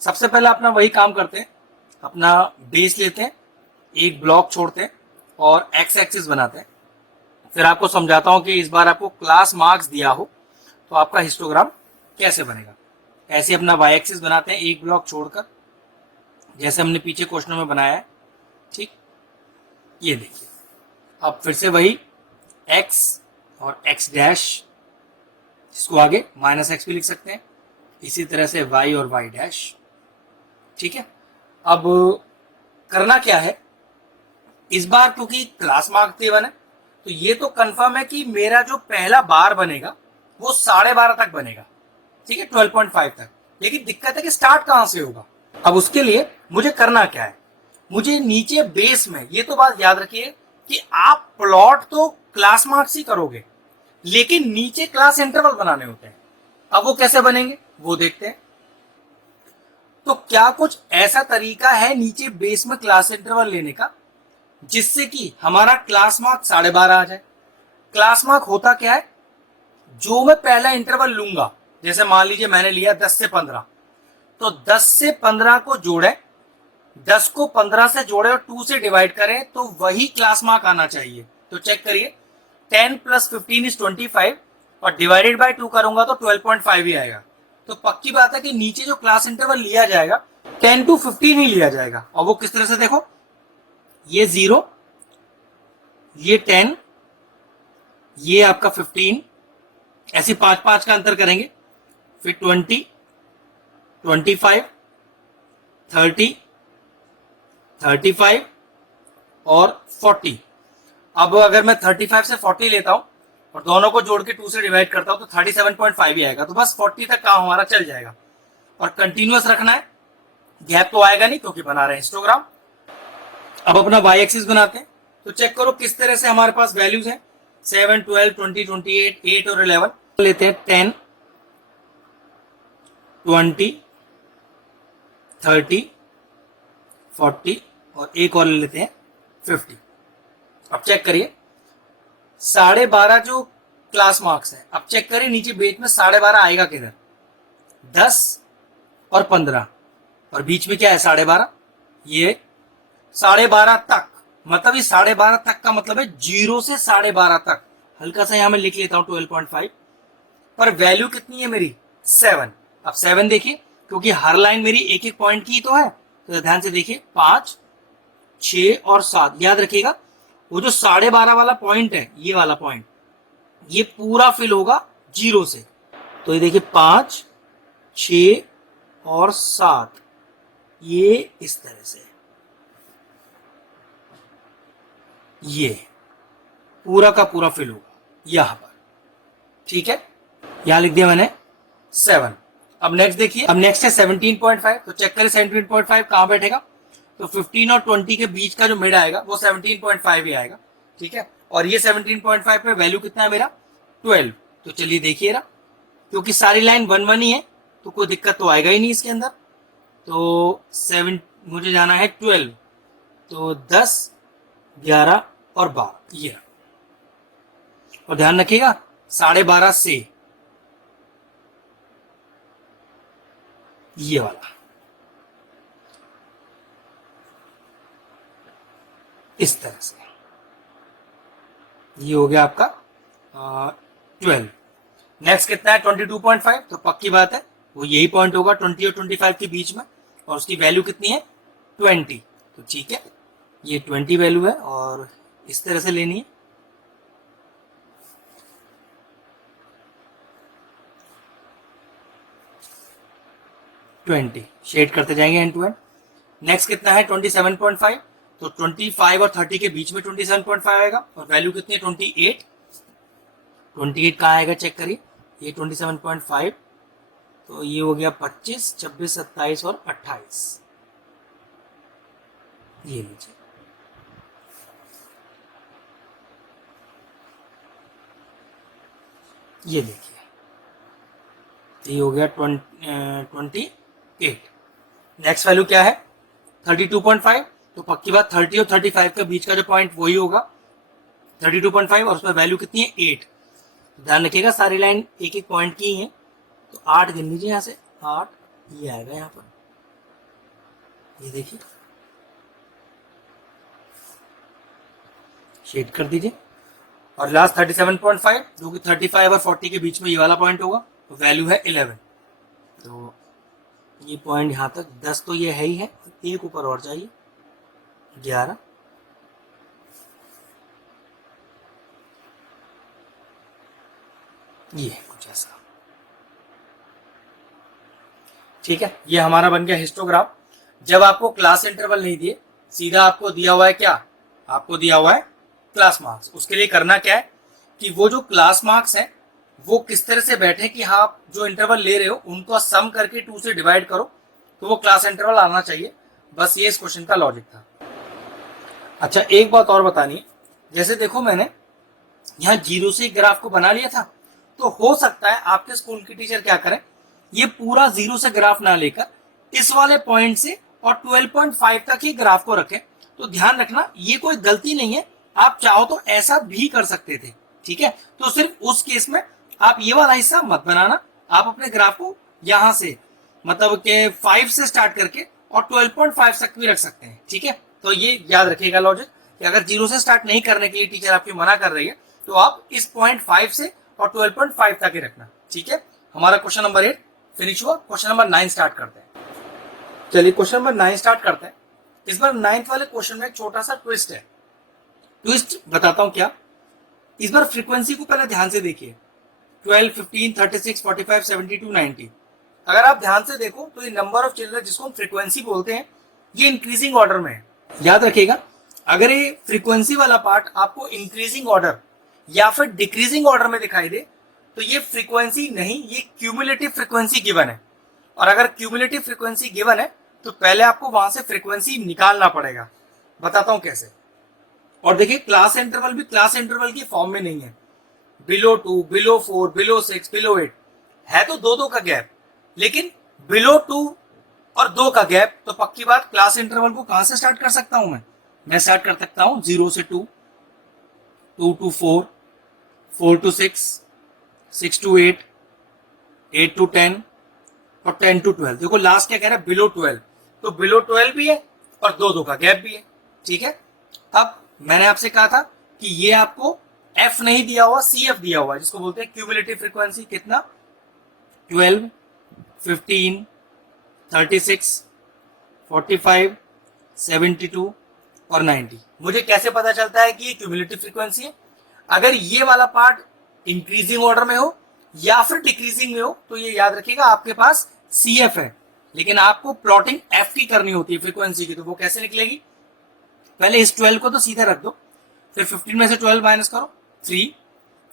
सबसे पहले अपना वही काम करते हैं, अपना बेस लेते हैं, एक ब्लॉक छोड़ते हैं और एक्स एक्सिस बनाते हैं। फिर आपको समझाता हूं कि इस बार आपको क्लास मार्क्स दिया हो तो आपका हिस्टोग्राम कैसे बनेगा। ऐसे अपना वाई एक्सिस बनाते हैं एक ब्लॉक छोड़कर, जैसे हमने पीछे क्वेश्चन में बनाया है। ठीक, ये देखिए, अब फिर से वही x और x डैश, इसको आगे माइनस एक्स भी लिख सकते हैं, इसी तरह से y और y डैश। ठीक है, अब करना क्या है, इस बार क्योंकि क्लास मार्क टेबल है तो ये तो कंफर्म है कि मेरा जो पहला बार बनेगा वो 12.5 तक बनेगा। ठीक है, 12.5 तक, लेकिन दिक्कत है कि स्टार्ट कहां से होगा। अब उसके लिए मुझे करना क्या है, मुझे नीचे बेस में, ये तो बात याद रखिए कि आप प्लॉट तो क्लास मार्क्स ही करोगे लेकिन नीचे क्लास इंटरवल बनाने होते हैं। अब वो कैसे बनेंगे वो देखते हैं। तो क्या कुछ ऐसा तरीका है नीचे बेस में क्लास इंटरवल लेने का जिससे कि हमारा क्लास मार्क 12.5 आ जाए। क्लास मार्क होता क्या है, जो मैं पहला इंटरवल लूंगा, जैसे मान लीजिए मैंने लिया 10 से 15, तो 10 से 15 को जोड़े, 10 को 15 से जोड़े और 2 से डिवाइड करें तो वही क्लास मार्क आना चाहिए। तो चेक करिए, 10 प्लस 15 इज 25 और डिवाइडेड बाय 2 करूंगा तो 12.5 ही आएगा। तो पक्की बात है कि नीचे जो क्लास इंटरवल लिया जाएगा 10 to 15 ही लिया जाएगा। और वो किस तरह से, देखो ये 0, ये 10, ये आपका 15, ऐसे 5-5 का अंतर करेंगे, फिर 20, 25, 30, 35 और 40। अब अगर मैं 35 से 40 लेता हूं और दोनों को जोड़ के 2 से डिवाइड करता हूं तो 37.5 ही आएगा। तो बस 40 तक काम हमारा चल जाएगा और कंटिन्यूअस रखना है, गैप तो आएगा नहीं क्योंकि बना रहे हैं हिस्टोग्राम। अब अपना वाई एक्सिस बनाते हैं, तो चेक करो किस तरह से हमारे पास वैल्यूज हैं, 7, 12, 20, 28, 8 और 11 लेते हैं। 10, 20, 30, 40 और एक और ले लेते हैं 50। अब चेक करिए 12.5 जो क्लास मार्क्स है, अब चेक करिए नीचे बेस में 12.5 आएगा किधर, 10 और 15 और बीच में क्या है 12.5, ये 12.5 तक, मतलब ये 12.5 तक का मतलब है 0 से 12.5 तक। हल्का सा यहां मैं लिख लेता हूं 12.5, पर वैल्यू कितनी है मेरी 7। अब 7 देखिए, क्योंकि हर लाइन मेरी एक एक पॉइंट की तो है, तो ध्यान से देखिए 5, 6 और 7, याद रखिएगा वो जो 12.5 वाला पॉइंट है, ये वाला पॉइंट, ये पूरा फिल होगा 0 से। तो ये देखिए 5, 6 और 7, ये इस तरह से, ये पूरा का पूरा फिल होगा यहां पर, ठीक है। यहां लिख दिया मैंने 7। अब नेक्स्ट देखिए, अब नेक्स्ट है 17.5। तो चेक करें 17.5 कहां बैठेगा, तो 15 और 20 के बीच का जो मिड आएगा वो 17.5 ही आएगा, ठीक है। और ये 17.5 पे वैल्यू कितना है मेरा 12। तो चलिए देखिए रहा, क्योंकि सारी लाइन 1 1 ही है तो कोई दिक्कत तो आएगा ही नहीं इसके अंदर। तो 7 मुझे जाना है 12, तो 10 11 और 12 ये। और ध्यान रखिएगा 12.5 से ये वाला इस तरह से, ये हो गया आपका 12। नेक्स्ट कितना है 22.5। तो पक्की बात है वो यही पॉइंट होगा 20 और 25 के बीच में, और उसकी वैल्यू कितनी है 20। तो ठीक है, ये 20 वैल्यू है और इस तरह से लेनी है। शेड करते जाएंगे एंड टू एंड। नेक्स्ट कितना है 27.5। तो 25 और 30 के बीच में 27.5 आएगा, और वैल्यू कितनी है 28। 28 कहाँ आएगा चेक करिए, ये 27.5, तो ये हो गया 25 26 27 और 28, ये लीजिए। ये देखिए, ये हो गया 28। नेक्स्ट वैल्यू क्या है 32.5। तो पक्की बात 30 और 35 के बीच का जो पॉइंट वही होगा 32.5, और उसमें वैल्यू कितनी है 8। ध्यान रखिएगा सारी लाइन एक एक पॉइंट की है, तो 8 गिन लीजिए यहां से, 8 ये आएगा यहां पर, ये देखिए शेड कर दीजिए। और लास्ट 37.5 जो कि 35 और 40 के बीच में ये वाला पॉइंट होगा, तो वैल्यू है 11। तो ये पॉइंट यहां तक 10 तो ये है ही है, एक ऊपर और चाहिए 11। ये कुछ ऐसा, ठीक है। ये हमारा बन गया हिस्टोग्राम। जब आपको क्लास इंटरवल नहीं दिए, सीधा आपको दिया हुआ है क्या, आपको दिया हुआ है क्लास मार्क्स। उसके लिए करना क्या है कि वो जो क्लास मार्क्स हैं वो किस तरह से बैठे कि हाँ आप जो इंटरवल ले रहे हो उनको सम करके 2 से डिवाइड करो, तो वो क्लास इंटरवल आना चाहिए। बस ये इस क्वेश्चन का लॉजिक था। अच्छा एक बात और बतानी है, जैसे देखो मैंने यहाँ 0 से ग्राफ को बना लिया था, तो हो सकता है आपके स्कूल की टीचर क्या करें, ये पूरा 0 से ग्राफ ना लेकर इस वाले पॉइंट से और 12.5 तक ही ग्राफ को रखें। तो ध्यान रखना ये कोई गलती नहीं है, आप चाहो तो ऐसा भी कर सकते थे, ठीक है। तो सिर्फ उस केस में आप ये वाला हिस्सा मत बनाना, आप अपने ग्राफ को यहां से मतलब के 5 से स्टार्ट करके और 12.5 तक भी रख सकते हैं, ठीक है। तो ये याद रखिएगा लॉजिक कि अगर 0 से स्टार्ट नहीं करने के लिए टीचर आपकी मना कर रही है तो आप इस पॉइंट 5 से और 12.5 तक ही रखना, ठीक है। हमारा क्वेश्चन नंबर 8 फिनिश हुआ। क्वेश्चन नंबर 9 स्टार्ट करते हैं। चलिए क्वेश्चन नंबर 9 स्टार्ट करते हैं। इस बार 9th वाले क्वेश्चन में एक छोटा सा ट्विस्ट है। ट्विस्ट बताता हूं क्या, इस बार फ्रीक्वेंसी को पहले ध्यान से देखिए, 12 15 36 45 72 90। अगर आप ध्यान से देखो तो ये नंबर ऑफ चिल्ड्रन जिसको हम फ्रीक्वेंसी बोलते हैं ये इंक्रीजिंग ऑर्डर में है। याद रखिएगा अगर ये फ्रीक्वेंसी वाला पार्ट आपको इंक्रीजिंग ऑर्डर या फिर डिक्रीजिंग ऑर्डर में दिखाई दे तो ये फ्रीक्वेंसी नहीं, ये क्यूमुलेटिव फ्रीक्वेंसी गिवन है। और अगर क्यूमुलेटिव फ्रीक्वेंसी गिवन है तो पहले आपको वहां से फ्रीक्वेंसी निकालना पड़ेगा। बताता हूं कैसे। और देखिए क्लास इंटरवल भी क्लास इंटरवल की फॉर्म में नहीं है, बिलो 2 बिलो 4 बिलो 6 बिलो 8 है, तो 2 2 का गैप, लेकिन बिलो 2 और 2 का गैप। तो पक्की बात क्लास इंटरवल को कहां से स्टार्ट कर सकता हूं मैं स्टार्ट कर सकता हूं 0 से 2, 2 to 4, 4 to 6, 6 to 8, 8 to 10 और 10 to 12। देखो लास्ट क्या कह रहा है बिलो 12, तो बिलो 12 भी है और 2 2 का गैप भी है, ठीक है। अब मैंने आपसे कहा था कि ये आपको एफ नहीं दिया हुआ, सी एफ दिया हुआ है, जिसको बोलते हैं क्यूमुलेटिव फ्रीक्वेंसी। कितना 12 15 36 45 72 और 90। मुझे कैसे पता चलता है कि ये क्यूमुलेटिव फ्रीक्वेंसी है, अगर ये वाला पार्ट इंक्रीजिंग ऑर्डर में हो या फिर डिक्रीजिंग में हो तो ये याद रखिएगा आपके पास सी एफ है, लेकिन आपको प्लॉटिंग एफ की करनी होती है फ्रीक्वेंसी की, तो वो कैसे निकलेगी? पहले इस 12 को तो सीधा रख दो, फिर 15 में से 12 माइनस करो 3,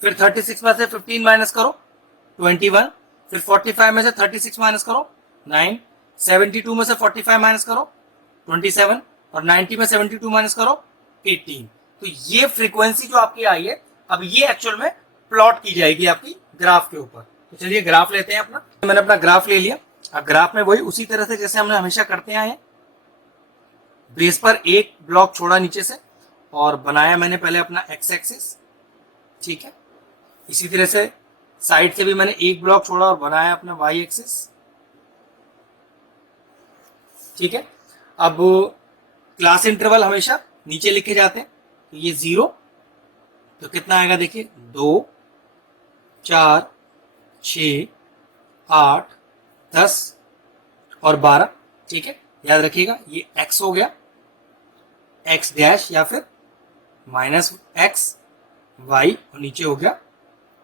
फिर 36 में से 15 माइनस करो 21, फिर 45 में से 36 माइनस करो 9, 72 में से 45 माइनस करो 27, और 90 में 72 माइनस करो 18। तो ये फ्रीक्वेंसी जो आपकी आई है, अब ये एक्चुअल में प्लॉट की जाएगी आपकी ग्राफ के ऊपर। तो चलिए ग्राफ लेते हैं अपना। मैंने अपना ग्राफ ले लिया। अब ग्राफ में वही उसी तरह से जैसे हमने हमेशा करते आए हैं, बेस पर एक ब्लॉक छोड़ा नीचे से और बनाया मैंने पहले अपना एक्स एक्सिस, ठीक है। इसी तरह से साइड से भी मैंने एक ब्लॉक छोड़ा और बनाया अपना वाई एक्सिस, ठीक है। अब क्लास इंटरवल हमेशा नीचे लिखे जाते हैं, तो ये 0, तो कितना आएगा देखिए 2, 4, 6, 8, 10 और 12, ठीक है। याद रखिएगा ये x हो गया, x डैश या फिर माइनस एक्स y, और नीचे हो गया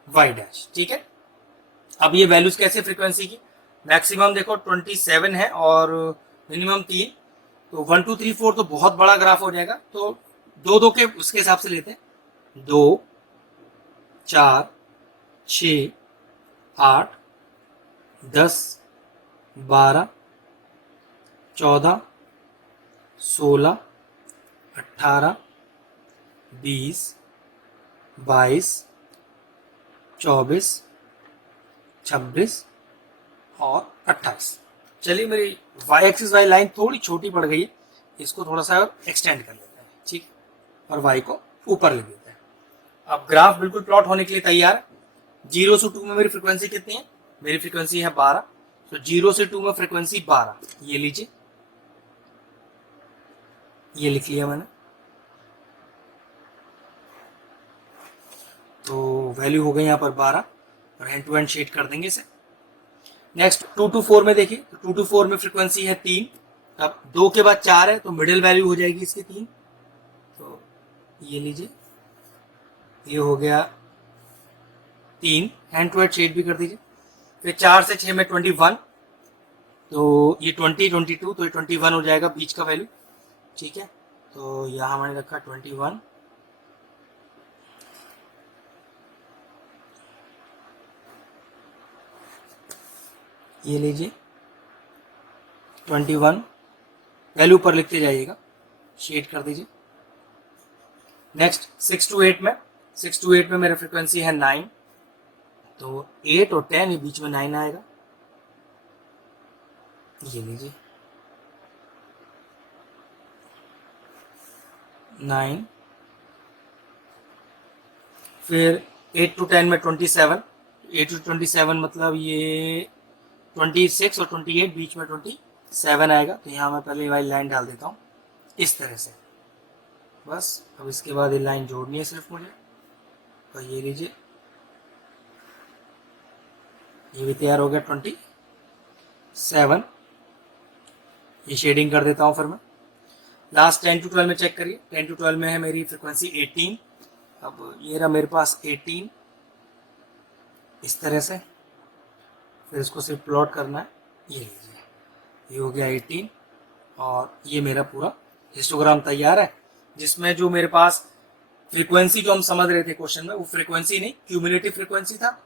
y डैश, ठीक है। अब ये वैल्यूज कैसे फ्रीक्वेंसी की, मैक्सिमम देखो 27 है और मिनिमम 3, तो 1 2 3 4 तो बहुत बड़ा ग्राफ हो जाएगा, तो 2 2 के उसके हिसाब से लेते हैं। 2, 4, 6, 8, 10, 12, 14, 16, 18, 20, 22, 24, 26 और 28। चलिए मेरी y एक्सिस वाली लाइन थोड़ी छोटी पड़ गई है, इसको थोड़ा सा एक्सटेंड कर लेते हैं, ठीक है, और y को ऊपर ले देते हैं। अब ग्राफ बिल्कुल प्लॉट होने के लिए तैयार है। 0 से 2 में मेरी फ्रीक्वेंसी कितनी है? मेरी फ्रीक्वेंसी है 12, तो 0 से 2 में फ्रीक्वेंसी 12, ये लीजिए, ये लिख लिया मैंने। तो वैल्यू हो गई यहाँ पर 12, और हैंड टू हैंड शेड कर देंगे इसे। नेक्स्ट 2 to 4 में देखिए, तो 2 to 4 में फ्रीक्वेंसी है 3, अब 2 के बाद 4 है, तो मिडिल वैल्यू हो जाएगी इसकी 3, तो ये लीजिए, ये हो गया 3, हैंड टू हैंड शेड भी कर दीजिए। फिर 4 से 6 में 21, तो ये 20, 22, तो ये 21 हो जाएगा बीच का वैल्यू, ठीक है। तो यहाँ मैंने रखा 21, ये लीजिए 21, वैल्यू पर लिखते जाइएगा, शेड कर दीजिए। नेक्स्ट 6 to 8 में, 6 to 8 में मेरा फ्रीक्वेंसी है 9, तो 8 और 10 ये बीच में 9 आएगा, ये लीजिए 9। फिर 8 to 10 में 27, 8 to 27 मतलब ये 26 और 28 बीच में 27 आएगा, तो यहाँ मैं पहले वाली लाइन डाल देता हूँ इस तरह से, बस। अब इसके बाद ये लाइन जोड़नी है सिर्फ मुझे, तो ये लीजिए, ये भी तैयार हो गया 27, ये शेडिंग कर देता हूँ फिर मैं। लास्ट 10 to 12 में चेक करिए, 10 to 12 में है मेरी फ्रिक्वेंसी 18, अब ये रहा मेरे पास 18 इस तरह से, फिर इसको सिर्फ प्लॉट करना है, ये लीजिए, ये हो गया 18, और ये मेरा पूरा हिस्टोग्राम तैयार है, जिसमें जो मेरे पास फ्रीक्वेंसी जो हम समझ रहे थे क्वेश्चन में, वो फ्रीक्वेंसी नहीं क्यूमुलेटिव फ्रीक्वेंसी था,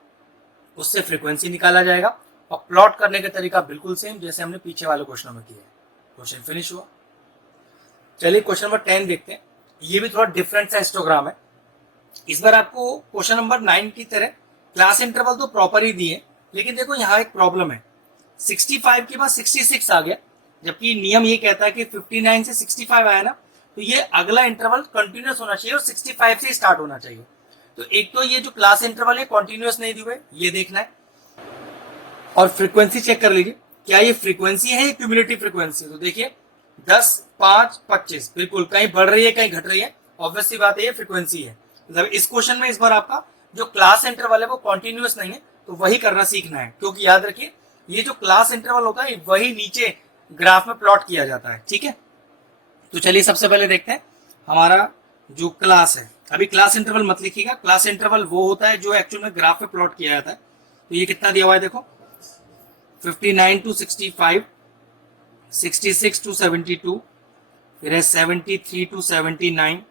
उससे फ्रीक्वेंसी निकाला जाएगा, और प्लॉट करने का तरीका बिल्कुल सेम जैसे हमने पीछे वाले क्वेश्चन में किया है। क्वेश्चन फिनिश हुआ। चलिए क्वेश्चन नंबर 10 देखते हैं, ये भी थोड़ा डिफरेंट सा हिस्टोग्राम है। इस बार आपको क्वेश्चन नंबर 9 की तरह क्लास इंटरवल तो प्रॉपर ही दिए, लेकिन देखो यहाँ एक प्रॉब्लम है, 65 के बाद 66 आ गया, जबकि नियम ये कहता है कि 59 से 65 आया ना, तो ये अगला इंटरवल कंटिन्यूअस होना चाहिए और 65 से स्टार्ट होना चाहिए। तो एक तो ये जो क्लास इंटरवल है कंटिन्यूअस नहीं दिए, ये देखना है, और फ्रीक्वेंसी चेक कर लीजिए, क्या ये फ्रीक्वेंसी है या क्यूमुलेटिव फ्रीक्वेंसी। तो देखिए 10, 5, 25, बिल्कुल कहीं बढ़ रही है कहीं घट रही है, ऑब्वियसली बात है ये फ्रीक्वेंसी है। मतलब इस क्वेश्चन में इस बार आपका जो क्लास इंटरवल है वो कंटिन्यूअस नहीं है, तो वही करना सीखना है, क्योंकि याद रखिए ये जो क्लास इंटरवल होता है वही नीचे ग्राफ में प्लॉट किया जाता है, ठीक है। तो चलिए सबसे पहले देखते हैं हमारा जो क्लास है, अभी क्लास इंटरवल मत लिखिएगा, क्लास इंटरवल वो होता है जो एक्चुअल में ग्राफ में प्लॉट किया जाता है। तो ये कितना दिया हुआ है देखो, 59 टू 65, 66 टू 72, फिर है 73 टू 79,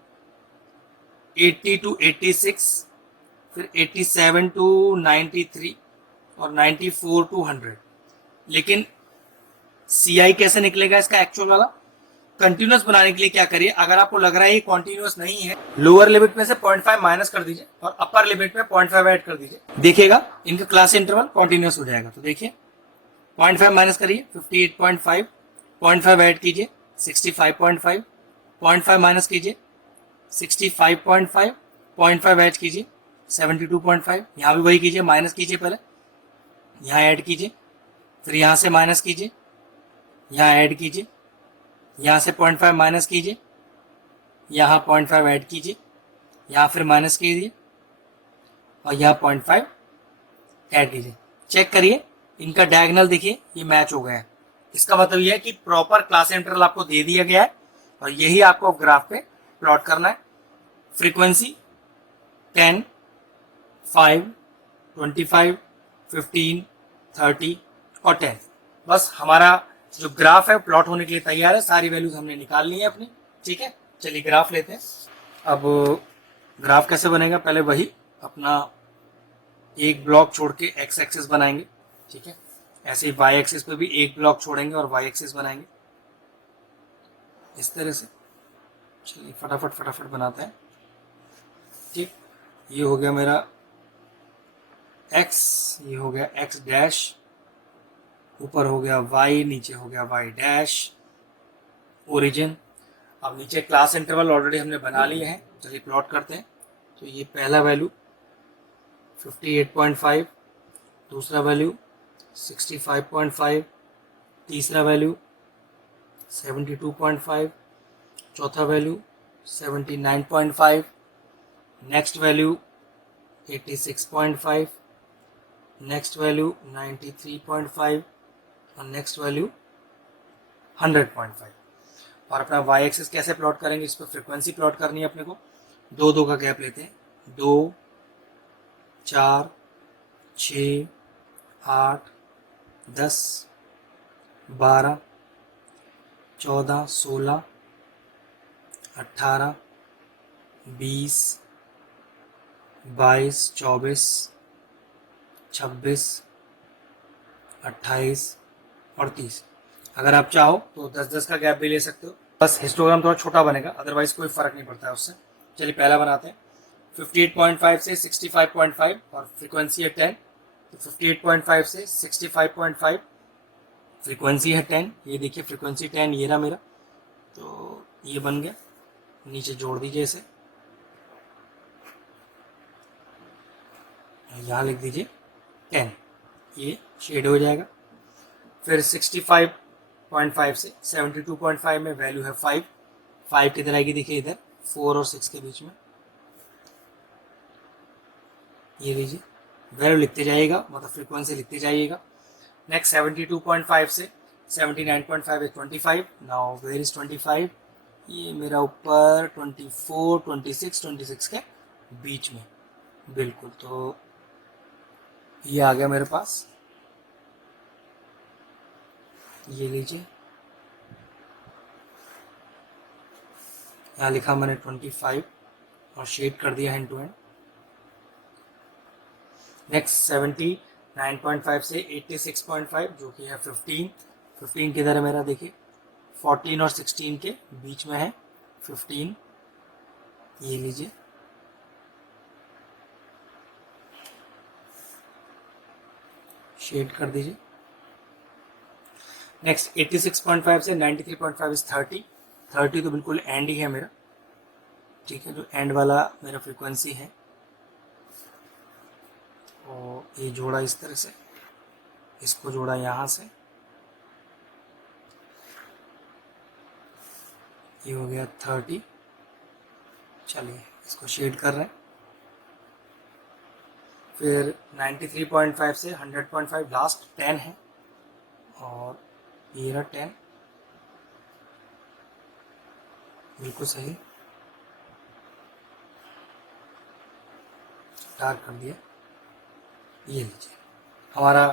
80 टू 86, फिर 87 टू 93 और 94 टू 100। लेकिन CI कैसे निकलेगा इसका एक्चुअल वाला? कंटिन्यूस बनाने के लिए क्या करिए, अगर आपको लग रहा है ये कॉन्टिन्यूस नहीं है, लोअर लिमिट में से 0.5 माइनस कर दीजिए और अपर लिमिट में 0.5 ऐड कर दीजिए, देखिएगा इनका क्लास इंटरवल कॉन्टिन्यूस हो जाएगा। तो देखिए 0.5 माइनस करिए 58.5, 0.5 ऐड कीजिए 65.5, 0.5 माइनस कीजिए 65.5, 0.5 ऐड कीजिए 72.5, यहाँ भी वही कीजिए, माइनस कीजिए, पहले यहाँ ऐड कीजिए, फिर यहाँ से माइनस कीजिए, यहाँ ऐड कीजिए, यहाँ से 0.5 माइनस कीजिए, यहाँ 0.5 ऐड कीजिए, यहाँ फिर माइनस कीजिए और यहाँ 0.5 ऐड कीजिए। चेक करिए इनका डायगोनल, देखिए ये मैच हो गया है। इसका मतलब यह है कि प्रॉपर क्लास इंटरवल आपको दे दिया गया है और यही आपको ग्राफ पे प्लॉट करना है। फ्रीक्वेंसी 10, 5, 25, 15, 30 और 10। बस हमारा जो ग्राफ है प्लॉट होने के लिए तैयार है, सारी वैल्यूज हमने निकाल ली है अपनी। ठीक है, चलिए ग्राफ लेते हैं। अब ग्राफ कैसे बनेगा, पहले वही अपना एक ब्लॉक छोड़ के एक्स एक्सिस बनाएंगे। ठीक है, ऐसे ही वाई एक्सिस पे भी एक ब्लॉक छोड़ेंगे और वाई एक्सिस बनाएंगे इस तरह से। चलिए फटाफट फटाफट बनाते हैं। ठीक, ये हो गया मेरा x, ये हो गया x डैश, ऊपर हो गया y, नीचे हो गया y डैश, ओरिजिन। अब नीचे क्लास इंटरवल ऑलरेडी हमने बना लिए हैं, चलिए प्लॉट करते हैं। तो ये पहला वैल्यू 58.5, दूसरा वैल्यू 65.5, तीसरा वैल्यू 72.5, चौथा value 79.5, next value 86.5, next value 93.5 और नेक्स्ट वैल्यू 100.5। और अपना वाई एक्सिस कैसे प्लॉट करेंगे, इस पर फ्रीक्वेंसी प्लॉट करनी है अपने को। 2-2 का गैप लेते हैं, 2, 4, 6, 8, 10, 12, 14, 16, 18, 20, 22, 24, 26, 28 और 30। अगर आप चाहो तो 10-10 का गैप भी ले सकते हो, बस हिस्टोग्राम थोड़ा छोटा बनेगा, अदरवाइज कोई फर्क नहीं पड़ता है उससे। चलिए पहला बनाते हैं। 58.5 से 65.5 और फ्रीक्वेंसी है 10, तो 58.5 से 65.5 फ्रीक्वेंसी है 10। ये देखिए फ्रीक्वेंसी 10 ये रहा मेरा, तो ये बन गया। नीचे जोड़ दीजिए इसे, यहाँ लिख दीजिए 10, ये शेड हो जाएगा। फिर 65.5 से 72.5 में वैल्यू है 5। 5 किधर आएगी, देखिए इधर 4 और 6 के बीच में, ये लीजिए वैल्यू लिखते जाइएगा, मतलब फ्रीक्वेंसी लिखते जाइएगा। नेक्स्ट 72.5 से 79.5 is 25। नाउ वेयर इज 25, ये मेरा ऊपर 24, 26, 26 के बीच में बिल्कुल। तो ये आ गया मेरे पास, ये लीजिए, यहाँ लिखा मैंने 25 और शेड कर दिया हैंड टू हैंड। नेक्स्ट 79.5 से 86.5 जो कि है 15। 15 किधर है मेरा, देखिए 14 और 16 के बीच में है 15, ये लीजिए। शेड कर दीजिए। नेक्स्ट 86.5 से 93.5 इज 30। 30 तो बिल्कुल एंड ही है मेरा, ठीक है, तो एंड वाला मेरा फ्रीक्वेंसी है। और ये जोड़ा इस तरह से, इसको जोड़ा यहाँ से, ये हो गया 30। चलिए इसको शेड कर रहे हैं। फिर 93.5 से 100.5 लास्ट 10 है और ये रहा 10, बिल्कुल सही, डार्क कर दिया। ये लीजिए हमारा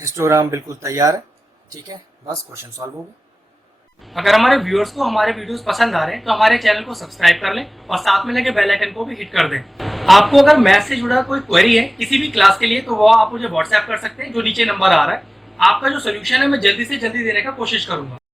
हिस्टोग्राम बिल्कुल तैयार है। ठीक है, बस क्वेश्चन सॉल्व हो गया। अगर हमारे व्यूअर्स को हमारे वीडियोस पसंद आ रहे हैं तो हमारे चैनल को सब्सक्राइब कर लें और साथ में लगे बेल आइकन को भी हिट कर दें। आपको अगर मैथ से जुड़ा कोई क्वेरी है किसी भी क्लास के लिए तो वो आप मुझे व्हाट्सएप कर सकते हैं, जो नीचे नंबर आ रहा है। आपका जो सोल्यूशन है मैं जल्दी से जल्दी देने का कोशिश करूंगा।